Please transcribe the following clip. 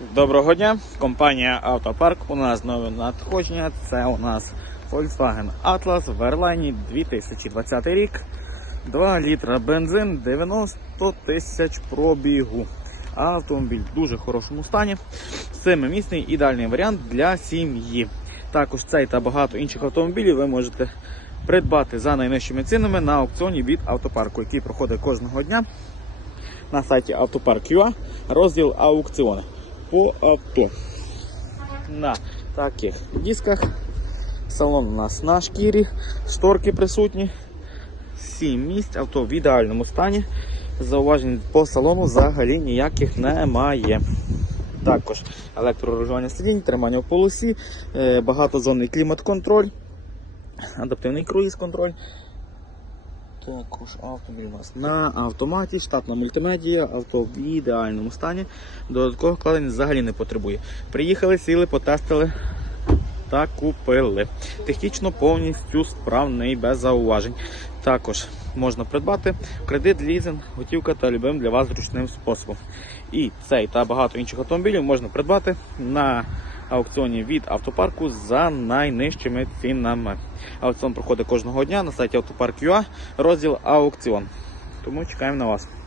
Доброго дня, компанія Автопарк. У нас нове надходження. Це у нас Volkswagen Atlas в Airline 2020 рік. 2 літра бензин, 90 тисяч пробігу. Автомобіль в дуже хорошому стані. Семимісний ідеальний варіант для сім'ї. Також цей та багато інших автомобілів ви можете придбати за найнижчими цінами на аукціоні від автопарку, який проходить кожного дня на сайті Автопарк.ua, розділ аукціони по авто. На таких дисках. Салон у нас на шкірі, шторки присутні. 7 місць, авто в ідеальному стані. Зауважень по салону взагалі ніяких немає. Також електрорегулювання сидінь, тримання в полосі, е, багатозонний клімат-контроль, адаптивний круїз-контроль. Також автомобіль у нас на автоматі, штатна мультимедія, авто в ідеальному стані. Додаткових вкладень взагалі не потребує. Приїхали, сіли, потестили та купили. Технічно повністю справний без зауважень. Також можна придбати кредит, лізинг, готівка та любим для вас зручним способом. І цей та багато інших автомобілів можна придбати на аукціоні від автопарку за найнижчими цінами. Аукціон проходить кожного дня на сайті автопарк.ua, розділ аукціон. Тому чекаємо на вас.